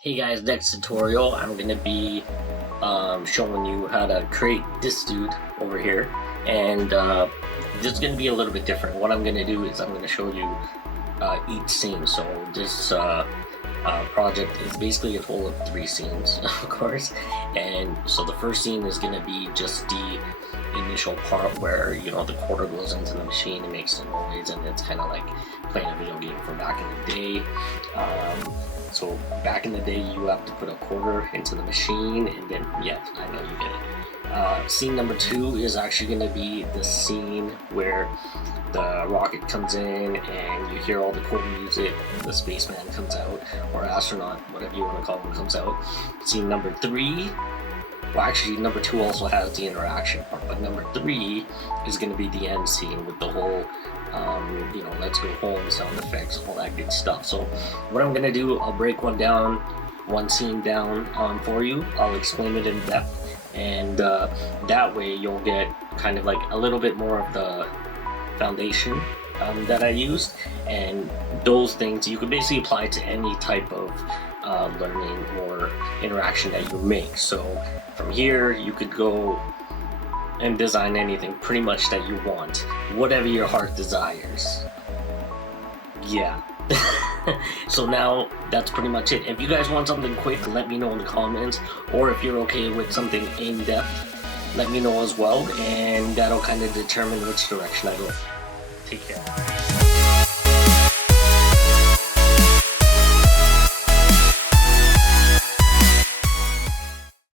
Hey guys, next tutorial I'm going to be showing you how to create this dude over here, and this is going to be a little bit different. What I'm going to do is I'm going to show you each scene. So this project is basically a total of 3 scenes, of course, and so the first scene is going to be just the initial part where, you know, the quarter goes into the machine and makes the noise, and it's kind of like playing a video game from back in the day. So back in the day, you have to put a quarter into the machine, and then, yeah, I know you get it. Scene number 2 is actually going to be the scene where the rocket comes in and you hear all the cool music, the spaceman comes out, or astronaut, whatever you want to call him, comes out. Scene number 3, well, actually number 2 also has the interaction part, but number 3 is going to be the end scene with the whole you know, let's go home, sound effects, all that good stuff. So what I'm gonna do, I'll break one scene down for you. I'll explain it in depth, and that way you'll get kind of like a little bit more of the foundation that I used, and those things you could basically apply to any type of learning or interaction that you make. So from here you could go and design anything pretty much that you want, whatever your heart desires. Yeah. So now that's pretty much it. If you guys want something quick, let me know in the comments, or if you're okay with something in depth, let me know as well, and that'll kind of determine which direction I go. Take care.